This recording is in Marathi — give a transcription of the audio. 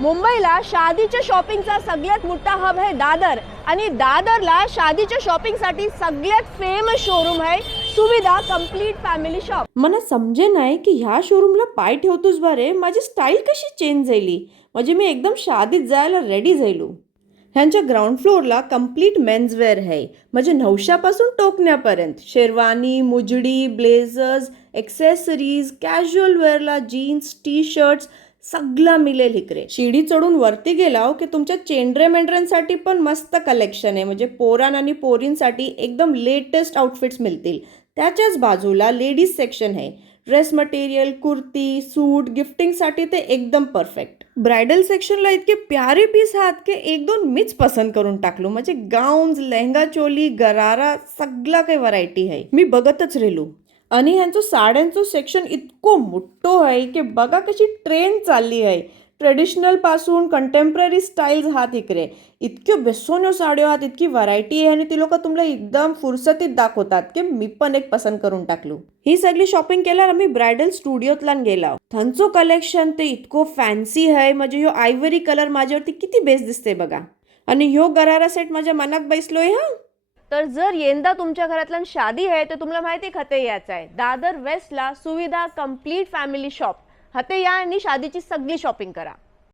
मुंबईला शादीच्या शॉपिंगचा सगळ्यात मोठा हब आहे दादर आणि दादरला शादीच्या शॉपिंगसाठी सगळ्यात फेमस शोरूम आहे सुविधा कंप्लीट फॅमिली शॉप. मला समजे नाही की ह्या शोरूमला पाय ठेवतोस बारे माझी स्टाईल कशी चेंज झाली. म्हणजे मी एकदम शादीत जायला रेडी झालो. ह्यांच्या ग्राउंड फ्लोअरला कम्प्लीट मेन्सवेअर आहे. म्हणजे नवशापासून टोकण्यापर्यंत शेरवानी, मुजडी, ब्लेझर्स, एक्सेसरीज, कॅज्युअल वेअरला जीन्स, टी शर्ट्स सगळं मिळेल इकडे. शिडी चढून वरती गेलाव की तुमच्या चेंड्रे मेंढऱ्यांसाठी पण मस्त कलेक्शन आहे. म्हणजे पोरान आणि पोरींसाठी एकदम लेटेस्ट आउटफिट्स मिळतील. त्याच्याच बाजूला लेडीज सेक्शन आहे. ड्रेस मटेरियल, कुर्ती, सूट, गिफ्टिंगसाठी ते एकदम परफेक्ट. ब्रायडल सेक्शनला इतके प्यारे पीस आहात की एक दोन मीच पसंत करून टाकलो. म्हणजे गाऊन्स, लेहंगा चोली, गरारा सगळा काही व्हरायटी आहे. मी बघतच राहिलो. आणि ह्यांचं साड्यांचं सेक्शन इतकं मोठं आहे की बघा कशी ट्रेंड चालली आहे. ट्रेडिशनल पासून कंटेम्पररी स्टाईल्स आहात इकडे. इतके बेसोन्यो साड्यो आहात, इतकी व्हरायटी आहे आणि ती लोक तुम्हाला एकदम फुरसतीत दाखवतात की मी पण एक पसंत करून टाकलो. ही सगळी शॉपिंग केल्यावर आम्ही ब्रायडल स्टुडिओतला गेला. त्यांचं कलेक्शन ते इतकं फॅन्सी आहे. म्हणजे ह्यो आयव्हरी कलर माझ्यावरती किती बेस्ट दिसते बघा. आणि ह्यो गरारा सेट माझ्या मनात बसलोय. तर जर यंदा तुमच्या घरातला शादी आहे तर तुम्हाला माहिती खते यायचं आहे दादर वेस्टला सुविधा कंप्लीट फॅमिली शॉप. हते या आणि शादीची सगळी शॉपिंग करा.